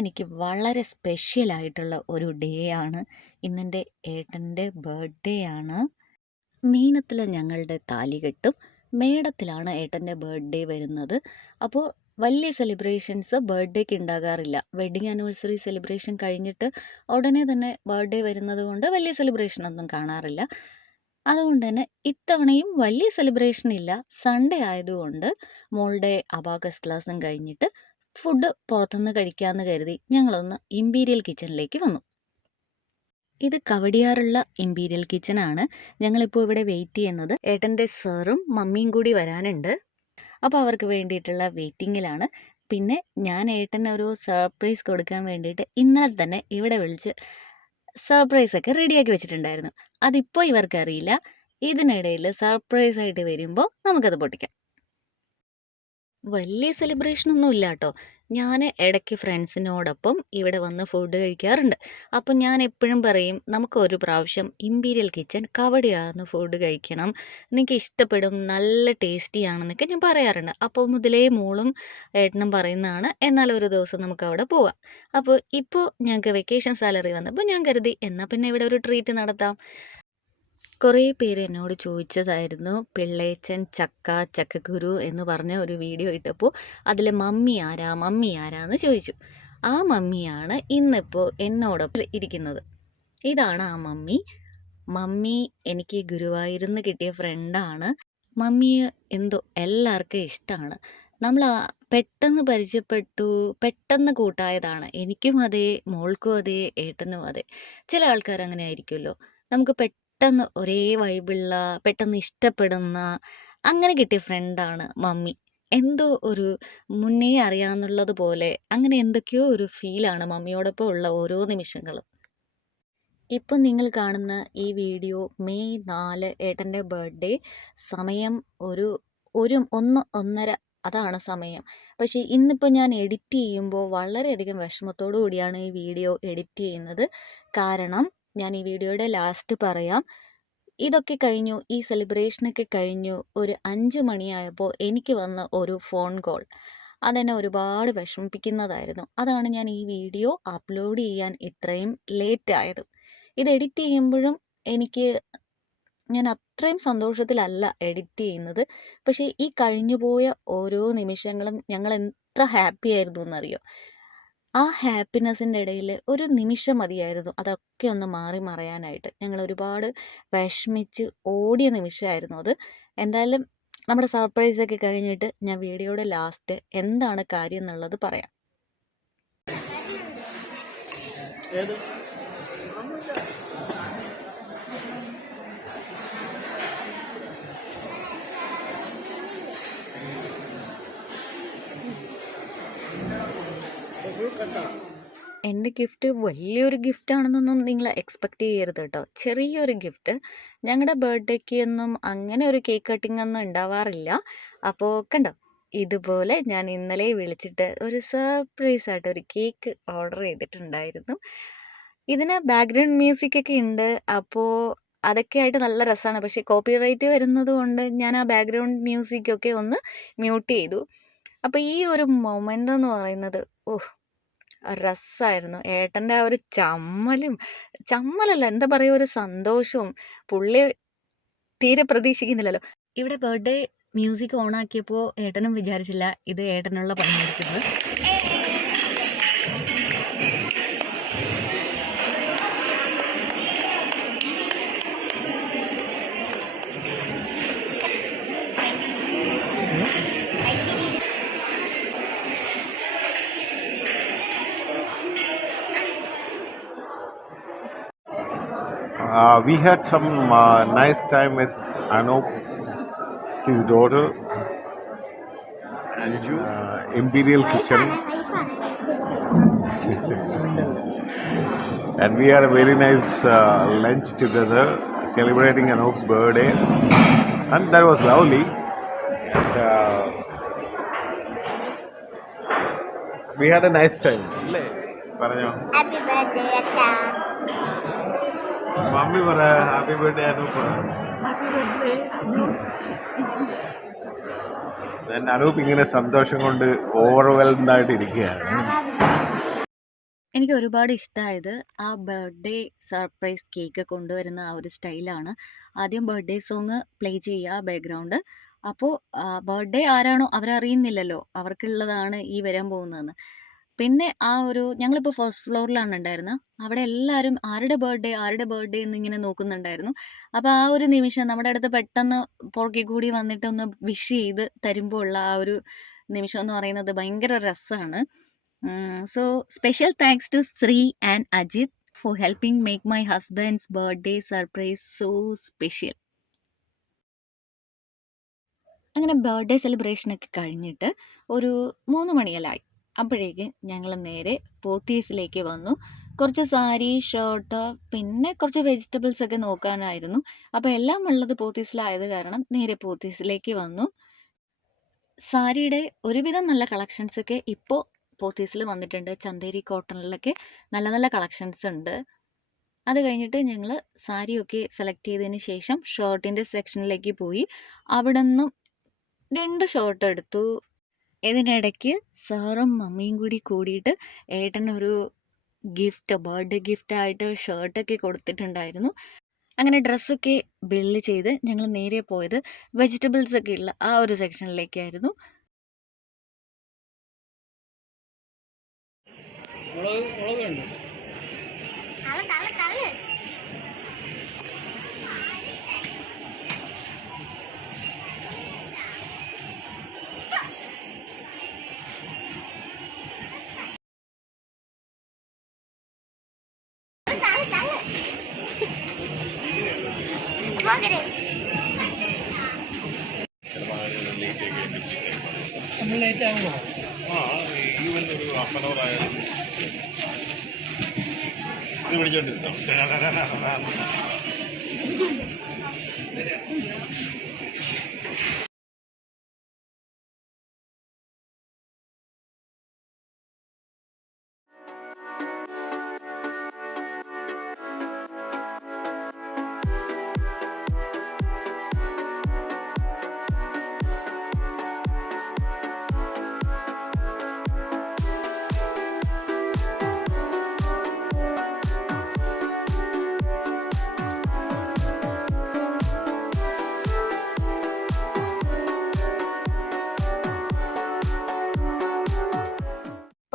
ഇന്നെനിക്ക് വളരെ സ്പെഷ്യലായിട്ടുള്ള ഒരു ഡേ ആണ് ഇന്നെന്റെ ഏട്ടന്റെ ബർത്ത്ഡേ ആണ് മീനത്തിൽ ഞങ്ങളുടെ താലി കെട്ടും. മേടത്തിലാണ് ഏട്ടന്റെ ബർത്ത്ഡേ വരുന്നത്. അപ്പോൾ വലിയ സെലിബ്രേഷൻസ് ബർത്ത്ഡേക്ക് ഉണ്ടാകാറില്ല വെഡിങ് ആനിവേഴ്സറി സെലിബ്രേഷൻ കഴിഞ്ഞിട്ട് ഉടനെ തന്നെ ബർത്ത്ഡേ വരുന്നത് കൊണ്ട് വലിയ സെലിബ്രേഷൻ ഒന്നും കാണാറില്ല. അതുകൊണ്ട് തന്നെ ഇത്തവണയും വലിയ സെലിബ്രേഷൻ ഇല്ല. സൺഡേ ആയതുകൊണ്ട് മോളുടെ അബാക്കസ് ക്ലാസ്സും കഴിഞ്ഞിട്ട് ഫുഡ് പുറത്തുനിന്ന് കഴിക്കാമെന്ന് കരുതി ഞങ്ങളൊന്ന് ഇമ്പീരിയൽ കിച്ചണിലേക്ക് വന്നു. ഇത് കവടിയാറുള്ള ഇമ്പീരിയൽ കിച്ചണാണ്. ഞങ്ങളിപ്പോൾ ഇവിടെ വെയിറ്റ് ചെയ്യുന്നത്. ഏട്ടന്റെ സാറും മമ്മിയും കൂടി വരാനുണ്ട്. അപ്പോൾ അവർക്ക് വേണ്ടിയിട്ടുള്ള വെയിറ്റിങ്ങിലാണ്. പിന്നെ ഞാൻ ഏട്ടന് ഒരു സർപ്രൈസ് കൊടുക്കാൻ വേണ്ടിയിട്ട് ഇന്നലെ തന്നെ ഇവിടെ വിളിച്ച് സർപ്രൈസ് ഒക്കെ റെഡിയാക്കി വെച്ചിട്ടുണ്ടായിരുന്നു. അതിപ്പോൾ ഇവർക്കറിയില്ല. ഇതിനിടയിൽ സർപ്രൈസ് ആയിട്ട് വരുമ്പോൾ നമുക്കത് പൊട്ടിക്കാം. വലിയ സെലിബ്രേഷൻ ഒന്നും ഇല്ല കേട്ടോ ഞാൻ ഇടയ്ക്ക് ഫ്രണ്ട്സിനോടൊപ്പം ഇവിടെ വന്ന് ഫുഡ് കഴിക്കാറുണ്ട്. അപ്പം ഞാൻ എപ്പോഴും പറയും നമുക്ക് ഒരു പ്രാവശ്യം ഇമ്പീരിയൽ കിച്ചൺ കവടിയാർന്ന് ഫുഡ് കഴിക്കണം. നിങ്ങൾക്ക് ഇഷ്ടപ്പെടും നല്ല ടേസ്റ്റി ആണെന്നൊക്കെ ഞാൻ പറയാറുണ്ട്. അപ്പോൾ മുതലേ മോളും ഏട്ടനും പറയുന്നതാണ് എന്നാൽ ഒരു ദിവസം നമുക്ക് അവിടെ പോവാം. അപ്പോൾ ഇപ്പോൾ ഞങ്ങൾക്ക് വെക്കേഷൻ സാലറി വന്നപ്പോൾ ഞാൻ കരുതി എന്നാൽ പിന്നെ ഇവിടെ ഒരു ട്രീറ്റ് നടത്താം. കുറേ പേര് എന്നോട് ചോദിച്ചതായിരുന്നു പിള്ളേച്ചൻ ചക്ക ചക്കക്കുരു എന്ന് പറഞ്ഞ ഒരു വീഡിയോ ഇട്ടപ്പോൾ അതിൽ മമ്മി ആരാ മമ്മി ആരാന്ന് ചോദിച്ചു. ആ മമ്മിയാണ് ഇന്നിപ്പോൾ എന്നോടൊപ്പം ഇരിക്കുന്നത്. ഇതാണ് ആ മമ്മി. മമ്മി എനിക്ക് ഗുരുവായൂരിന്ന് കിട്ടിയ ഫ്രണ്ടാണ് മമ്മിയെ എന്തോ എല്ലാവർക്കും ഇഷ്ടമാണ് നമ്മൾ പെട്ടെന്ന് പരിചയപ്പെട്ടു പെട്ടെന്ന് കൂട്ടായതാണ്. എനിക്കും അതെ മോൾക്കും അതെ ഏട്ടനും അതെ. ചില ആൾക്കാർ അങ്ങനെ ആയിരിക്കുമല്ലോ നമുക്ക് പെട്ടെന്ന് ഒരേ വൈബുള്ള പെട്ടെന്ന് ഇഷ്ടപ്പെടുന്ന അങ്ങനെ കിട്ടിയ ഫ്രണ്ടാണ് മമ്മി. എന്തോ ഒരു മുന്നേ അറിയാമെന്നുള്ളത് പോലെ അങ്ങനെ എന്തൊക്കെയോ ഒരു ഫീലാണ് മമ്മിയോടൊപ്പം ഉള്ള ഓരോ നിമിഷങ്ങളും. ഇപ്പം നിങ്ങൾ കാണുന്ന ഈ വീഡിയോ മെയ് നാല് ഏട്ടന്റെ ബർത്ത്ഡേ സമയം ഒരു ഒരു ഒന്ന് ഒന്നര അതാണ് സമയം. പക്ഷേ ഇന്നിപ്പോൾ ഞാൻ എഡിറ്റ് ചെയ്യുമ്പോൾ വളരെയധികം വിഷമത്തോടു കൂടിയാണ് ഈ വീഡിയോ എഡിറ്റ് ചെയ്യുന്നത്. കാരണം ഞാൻ ഈ വീഡിയോയുടെ ലാസ്റ്റ് പറയാം. ഇതൊക്കെ കഴിഞ്ഞു ഈ സെലിബ്രേഷനൊക്കെ കഴിഞ്ഞു ഒരു അഞ്ച് മണിയായപ്പോൾ എനിക്ക് വന്ന ഒരു ഫോൺ കോൾ. അതെന്നെ ഒരുപാട് വിഷമിപ്പിക്കുന്നതായിരുന്നു. അതാണ് ഞാൻ ഈ വീഡിയോ അപ്ലോഡ് ചെയ്യാൻ ഇത്രയും ലേറ്റ് ആയത് ഇത് എഡിറ്റ് ചെയ്യുമ്പോഴും എനിക്ക് ഞാൻ അത്രയും സന്തോഷത്തിലല്ല എഡിറ്റ് ചെയ്യുന്നത്. പക്ഷേ ഈ കഴിഞ്ഞുപോയ ഓരോ നിമിഷങ്ങളും ഞങ്ങൾ എത്ര ഹാപ്പി ആയിരുന്നു എന്നറിയോ? ആ ഹാപ്പിനെസ്സിന്റെ ഇടയിൽ ഒരു നിമിഷം മതിയായിരുന്നു. അതൊക്കെ ഒന്ന് മാറി മറയാനായിട്ട്. ഞങ്ങൾ ഒരുപാട് വിഷമിച്ച് ഓടിയ നിമിഷമായിരുന്നു അത്. എന്തായാലും നമ്മുടെ സർപ്രൈസ് ഒക്കെ കഴിഞ്ഞിട്ട് ഞാൻ വീഡിയോയുടെ ലാസ്റ്റ് എന്താണ് കാര്യം എന്നുള്ളത് പറയാം. എന്റെ ഗിഫ്റ്റ് വലിയൊരു ഗിഫ്റ്റ് ആണെന്നൊന്നും നിങ്ങൾ എക്സ്പെക്റ്റ് ചെയ്യരുത് കേട്ടോ. ചെറിയൊരു ഗിഫ്റ്റ്. ഞങ്ങളുടെ ബർത്ത്ഡേക്ക് ഒന്നും അങ്ങനെ ഒരു കേക്ക് കട്ടിംഗ് ഒന്നും ഉണ്ടാവാറില്ല. അപ്പോൾ കണ്ടോ? ഇതുപോലെ ഞാൻ ഇന്നലെ വിളിച്ചിട്ട് ഒരു സർപ്രൈസ് ആയിട്ട് ഒരു കേക്ക് ഓർഡർ ചെയ്തിട്ടുണ്ടായിരുന്നു. ഇതിന് ബാക്ക്ഗ്രൗണ്ട് മ്യൂസിക് ഒക്കെ ഉണ്ട്. അപ്പോൾ അതൊക്കെ ആയിട്ട് നല്ല രസമാണ് പക്ഷേ കോപ്പി റൈറ്റ് വരുന്നത് കൊണ്ട് ഞാൻ ആ ബാക്ക്ഗ്രൗണ്ട് മ്യൂസിക്കൊക്കെ ഒന്ന് മ്യൂട്ട് ചെയ്തു. അപ്പോൾ ഈ ഒരു മൊമെന്റ് എന്ന് പറയുന്നത് ഓഹ് രസമായിരുന്നു ഏട്ടന്റെ ആ ഒരു ചമ്മലും ചമ്മലല്ല എന്താ പറയുക ഒരു സന്തോഷവും പുള്ളി തീരെ പ്രതീക്ഷിക്കുന്നില്ലല്ലോ. ഇവിടെ ബർത്ത്ഡേ മ്യൂസിക് ഓണാക്കിയപ്പോൾ ഏട്ടനും വിചാരിച്ചില്ല ഇത് ഏട്ടനുള്ള പണിയായിരിക്കുന്നത് Uh, we had some uh, nice time with Anup, his daughter, and uh, Imperial Kitchen. and we had a very nice uh, lunch together, celebrating Anup's birthday. And that was lovely. And, uh, we had a nice time. Happy birthday, Akka. Mummy പറയാ happy birthday Anoop. Anoop ഇങ്ങനെ സന്തോഷം കൊണ്ട് overwhelmed ആയിട്ട് ഇരിക്കുകയാണ്. എനിക്ക് ഒരുപാട് ഇഷ്ടമായത് ആ ബർത്ത്ഡേ സർപ്രൈസ് കേക്ക് കൊണ്ടുവരുന്ന ആ ഒരു സ്റ്റൈലാണ്. ആദ്യം ബർത്ത്ഡേ സോങ് പ്ലേ ചെയ്യുക ബാക്ക്ഗ്രൗണ്ട് അപ്പോൾ ബർത്ത്ഡേ ആരാണോ അവരറിയുന്നില്ലല്ലോ. അവർക്കുള്ളതാണ് ഈ വരാൻ പോകുന്നതെന്ന്. പിന്നെ ആ ഒരു ഞങ്ങളിപ്പോൾ ഫസ്റ്റ് ഫ്ലോറിലാണ് ഉണ്ടായിരുന്നത് അവിടെ എല്ലാവരും ആരുടെ ബർത്ത്ഡേ ആരുടെ ബർത്ത്ഡേ എന്നിങ്ങനെ നോക്കുന്നുണ്ടായിരുന്നു. അപ്പോൾ ആ ഒരു നിമിഷം നമ്മുടെ അടുത്ത് പെട്ടെന്ന് പുറകെ കൂടി വന്നിട്ട് ഒന്ന് വിഷ് ചെയ്ത് തരുമ്പോൾ ഉള്ള ആ ഒരു നിമിഷം എന്ന് പറയുന്നത് ഭയങ്കര രസമാണ് so special thanks to Sree and Ajith for helping make my husband's birthday surprise so special അങ്ങനെ ബർത്ത്ഡേ സെലിബ്രേഷനൊക്കെ കഴിഞ്ഞിട്ട് ഒരു മൂന്ന് മണിയെല്ലായി അപ്പോഴേക്ക് ഞങ്ങൾ നേരെ പോത്തീസിലേക്ക് വന്നു. കുറച്ച് സാരി ഷർട്ട് പിന്നെ കുറച്ച് വെജിറ്റബിൾസ് ഒക്കെ നോക്കാനായിരുന്നു. അപ്പോൾ എല്ലാം ഉള്ളത് പോത്തീസിലായത് കാരണം നേരെ പോത്തീസിലേക്ക് വന്നു. സാരിയുടെ ഒരുവിധം നല്ല കളക്ഷൻസ് ഒക്കെ ഇപ്പോൾ പോത്തീസിൽ വന്നിട്ടുണ്ട്. ചന്തേരി കോട്ടണിലൊക്കെ നല്ല നല്ല കളക്ഷൻസ് ഉണ്ട്. അത് കഴിഞ്ഞിട്ട് ഞങ്ങൾ സാരിയൊക്കെ സെലക്ട് ചെയ്തതിന് ശേഷം ഷർട്ടിന്റെ സെക്ഷനിലേക്ക് പോയി. അവിടെ നിന്നും രണ്ട് ഷർട്ട് എടുത്തു. ഇതിനിടയ്ക്ക് സാറും മമ്മിയും കൂടി കൂടിയിട്ട് ഏട്ടനൊരു ഗിഫ്റ്റ് ബർത്ത്ഡേ ഗിഫ്റ്റായിട്ട് ഷർട്ടൊക്കെ കൊടുത്തിട്ടുണ്ടായിരുന്നു. അങ്ങനെ ഡ്രസ്സൊക്കെ ബില്ല് ചെയ്ത് ഞങ്ങൾ നേരെ പോയത് വെജിറ്റബിൾസ് ഒക്കെ ഉള്ള ആ ഒരു സെക്ഷനിലേക്കായിരുന്നു മുളക് മുളക് ഈവൻ ഒരു ഹാഫ് ആൻ അവർ ആയാലും ഇത് പിടിച്ചോണ്ടിരുന്നോ?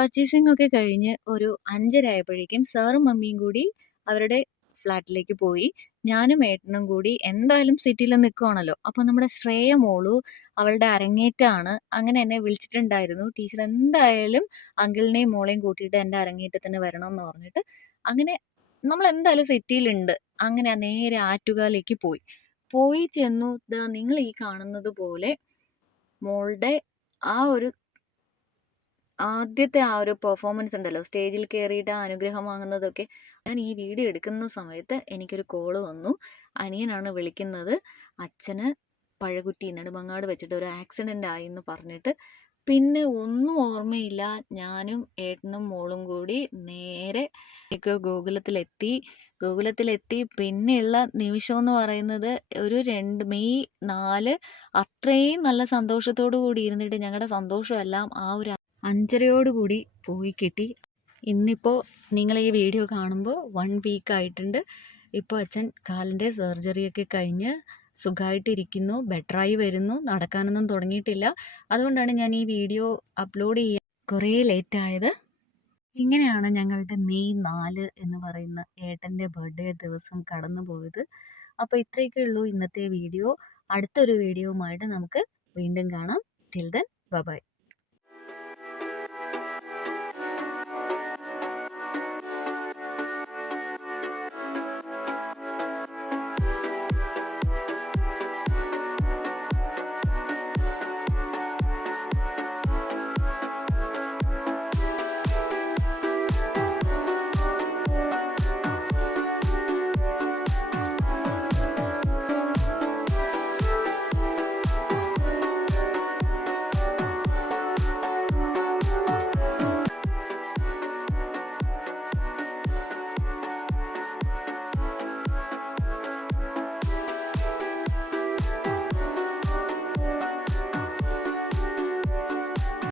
പർച്ചേസിംഗ് ഒക്കെ കഴിഞ്ഞ് ഒരു അഞ്ചര ആയപ്പോഴേക്കും സാറും മമ്മിയും കൂടി അവരുടെ ഫ്ലാറ്റിലേക്ക് പോയി. ഞാനും ഏട്ടനും കൂടി എന്തായാലും സിറ്റിയിൽ നിൽക്കുവാണല്ലോ അപ്പോൾ നമ്മുടെ ശ്രേയ മോളു അവളുടെ അരങ്ങേറ്റമാണ് അങ്ങനെ എന്നെ വിളിച്ചിട്ടുണ്ടായിരുന്നു. ടീച്ചർ എന്തായാലും അങ്കിളിനെയും മോളെയും കൂട്ടിയിട്ട് എന്റെ അരങ്ങേറ്റത്തിന് വരണം എന്ന് പറഞ്ഞിട്ട് അങ്ങനെ നമ്മൾ എന്തായാലും സിറ്റിയിലുണ്ട് അങ്ങനെ നേരെ ആറ്റുകാലേക്ക് പോയി. പോയി ചെന്നു നിങ്ങൾ ഈ കാണുന്നത് പോലെ മോളുടെ ആ ഒരു ആദ്യത്തെ ആ ഒരു പെർഫോമൻസ് ഉണ്ടല്ലോ. സ്റ്റേജിൽ കയറിയിട്ട് ആ അനുഗ്രഹം വാങ്ങുന്നതൊക്കെ. ഞാൻ ഈ വീഡിയോ എടുക്കുന്ന സമയത്ത് എനിക്കൊരു കോൾ വന്നു. അനിയനാണ് വിളിക്കുന്നത്. അച്ഛന് പഴകുറ്റി നെടുമങ്ങാട് വെച്ചിട്ട് ഒരു ആക്സിഡന്റ് ആയി എന്ന് പറഞ്ഞിട്ട്. പിന്നെ ഒന്നും ഓർമ്മയില്ല. ഞാനും ഏട്ടനും മോളും കൂടി നേരെ ഗോകുലത്തിലെത്തി ഗോകുലത്തിലെത്തി പിന്നെയുള്ള നിമിഷം എന്ന് പറയുന്നത് ഒരു രണ്ട് മെയ് നാല് അത്രയും നല്ല സന്തോഷത്തോടു കൂടി ഇരുന്നിട്ട് ഞങ്ങളുടെ സന്തോഷമെല്ലാം ആ ഒരു അഞ്ചരയോടുകൂടി പോയി കിട്ടി. ഇന്നിപ്പോൾ നിങ്ങൾ ഈ വീഡിയോ കാണുമ്പോൾ വൺ വീക്ക് ആയിട്ടുണ്ട്. ഇപ്പോൾ അച്ഛൻ കാലിന്റെ സർജറിയൊക്കെ കഴിഞ്ഞ് സുഖമായിട്ടിരിക്കുന്നു ബെറ്ററായി വരുന്നു നടക്കാനൊന്നും തുടങ്ങിയിട്ടില്ല. അതുകൊണ്ടാണ് ഞാൻ ഈ വീഡിയോ അപ്ലോഡ് ചെയ്യാൻ കുറേ ലേറ്റ് ആയത്. ഇങ്ങനെയാണ് ഞങ്ങളുടെ മെയ് നാല് എന്ന് പറയുന്ന ഏട്ടന്റെ ബർത്ത്ഡേ ദിവസം കടന്നു പോയത് അപ്പോൾ ഇത്രയൊക്കെ ഉള്ളൂ ഇന്നത്തെ വീഡിയോ. അടുത്തൊരു വീഡിയോവുമായിട്ട് നമുക്ക് വീണ്ടും കാണാം. Till then bye